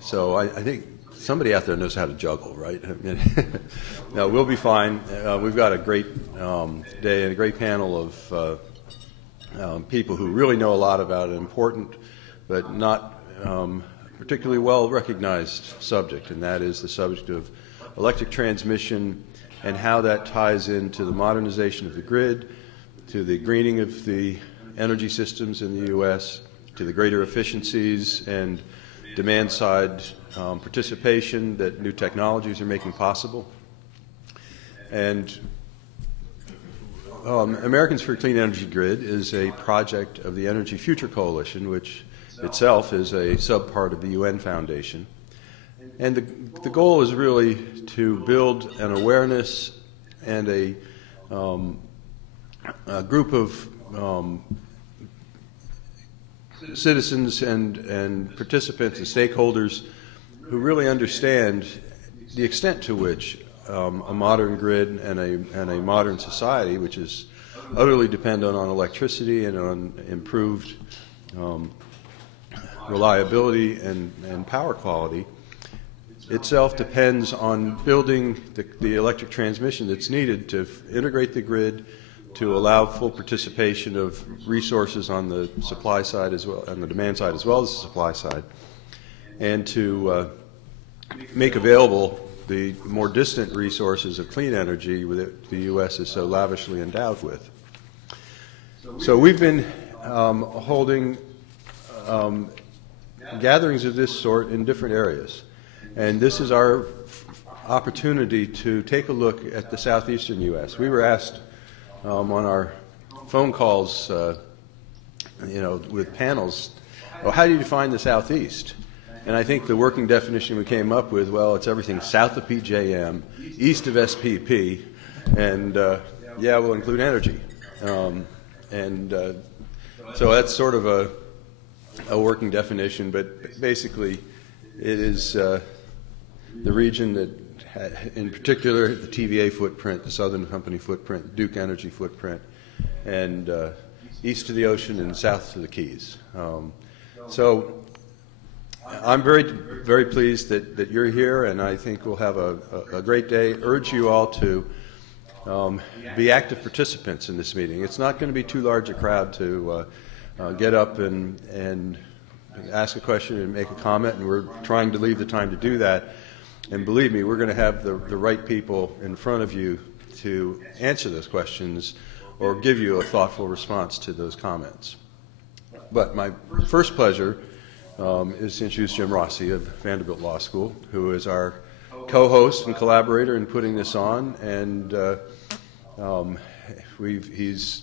So I think somebody out there knows how to juggle, right? I mean, no, we'll be fine. We've got a great day and a great panel of people who really know a lot about an important but not particularly well recognized subject, and that is the subject of electric transmission and how that ties into the modernization of the grid, to the greening of the energy systems in the U.S., to the greater efficiencies and demand-side participation that new technologies are making possible. And Americans for a Clean Energy Grid is a project of the Energy Future Coalition, which itself is a subpart of the UN Foundation. And the goal is really to build an awareness and a group of citizens and participants and stakeholders who really understand the extent to which a modern grid and a modern society, which is utterly dependent on electricity and on improved reliability and power quality, itself depends on building the electric transmission that's needed to integrate the grid, to allow full participation of resources on the supply side as well, on the demand side as well as the supply side, and to make available the more distant resources of clean energy that the U.S. is so lavishly endowed with. So we've been holding gatherings of this sort in different areas, and this is our opportunity to take a look at the southeastern U.S. We were asked on our phone calls, with panels, well, how do you define the Southeast? And I think the working definition we came up with, well, it's everything south of PJM, east of SPP, and we'll include energy. So that's sort of a working definition, but basically it is the region that, in particular, the TVA footprint, the Southern Company footprint, Duke Energy footprint, and east to the ocean and south to the Keys. So I'm very, very pleased that you're here, and I think we'll have a great day. Urge you all to be active participants in this meeting. It's not going to be too large a crowd to get up and ask a question and make a comment, and we're trying to leave the time to do that. And believe me, we're going to have the right people in front of you to answer those questions or give you a thoughtful response to those comments. But my first pleasure is to introduce Jim Rossi of Vanderbilt Law School, who is our co-host and collaborator in putting this on, and he's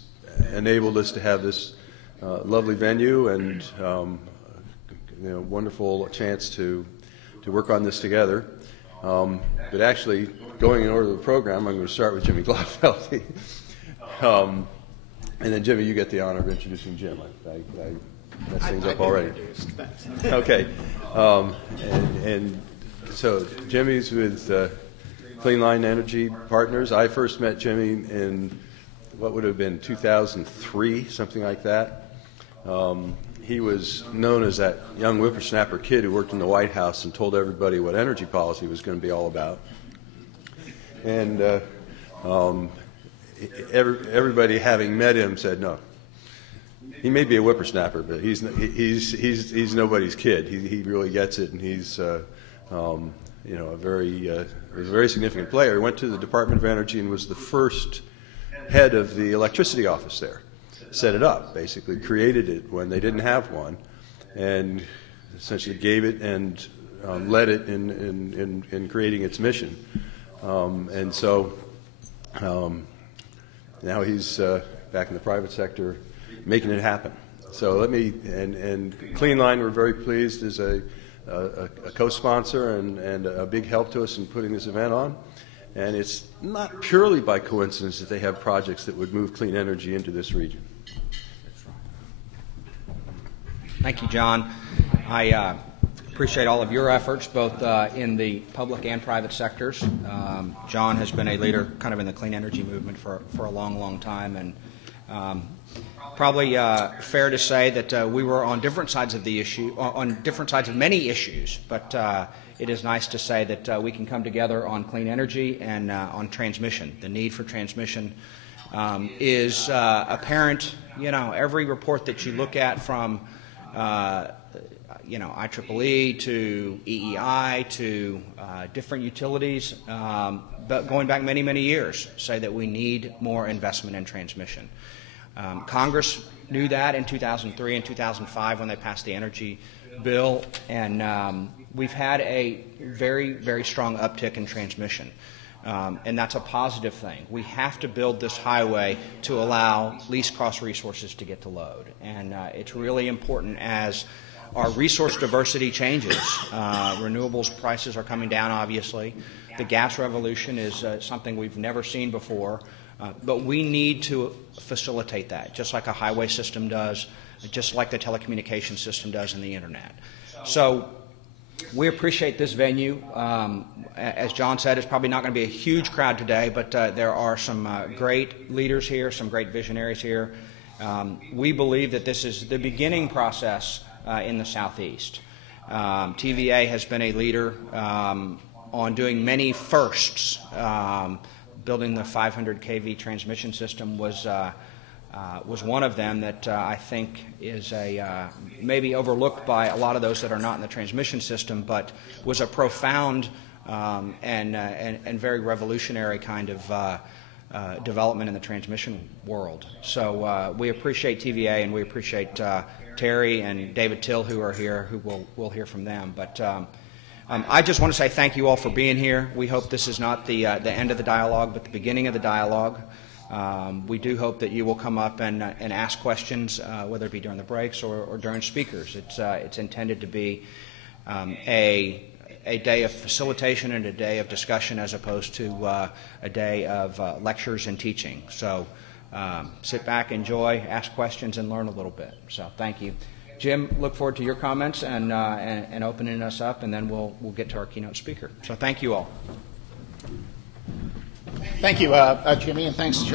enabled us to have this lovely venue and wonderful chance to work on this together. But actually, going in order of the program, I'm going to start with Jimmy Gladfeldy. And then, Jimmy, you get the honor of introducing Jim. I messed things up already. Okay. And so Jimmy's with Clean Line Energy Partners. I first met Jimmy in what would have been 2003, something like that. He was known as that young whippersnapper kid who worked in the White House and told everybody what energy policy was going to be all about. And everybody having met him said, no, he may be a whippersnapper, but he's nobody's kid. He really gets it, and he's a very significant player. He went to the Department of Energy and was the first head of the electricity office there. Set it up, basically created it when they didn't have one, and essentially gave it and led it in creating its mission. And so now he's back in the private sector making it happen. So and Clean Line, we're very pleased, is a co-sponsor and a big help to us in putting this event on. And it's not purely by coincidence that they have projects that would move clean energy into this region. Thank you, John. I appreciate all of your efforts, both in the public and private sectors. John has been a leader kind of in the clean energy movement for a long, long time, and Probably fair to say that we were on different sides of the issue, on different sides of many issues, but it is nice to say that we can come together on clean energy and on transmission. The need for transmission is apparent. You know, every report that you look at from IEEE to EEI to different utilities, but going back many, many years, say that we need more investment in transmission. Congress knew that in 2003 and 2005 when they passed the energy bill, and we've had a very, very strong uptick in transmission. And that's a positive thing. We have to build this highway to allow least cost resources to get to load. And it's really important as our resource diversity changes. Renewables prices are coming down, obviously. The gas revolution is something we've never seen before. But we need to facilitate that, just like a highway system does, just like the telecommunications system does and the Internet. So we appreciate this venue. As John said, it's probably not going to be a huge crowd today, but there are some great leaders here, some great visionaries here. We believe that this is the beginning process in the Southeast. TVA has been a leader on doing many firsts. Building the 500 kV transmission system was one of them that I think is maybe overlooked by a lot of those that are not in the transmission system, but was a profound and very revolutionary kind of development in the transmission world. So we appreciate TVA, and we appreciate Terry and David Till, who are here, who we'll hear from them. But I just want to say thank you all for being here. We hope this is not the end of the dialogue, but the beginning of the dialogue. We do hope that you will come up and ask questions, whether it be during the breaks or during speakers. It's intended to be a day of facilitation and a day of discussion, as opposed to a day of lectures and teaching. So sit back, enjoy, ask questions, and learn a little bit. So thank you. Jim, look forward to your comments and opening us up, and then we'll get to our keynote speaker. So thank you all. Thank you, Jimmy, and thanks,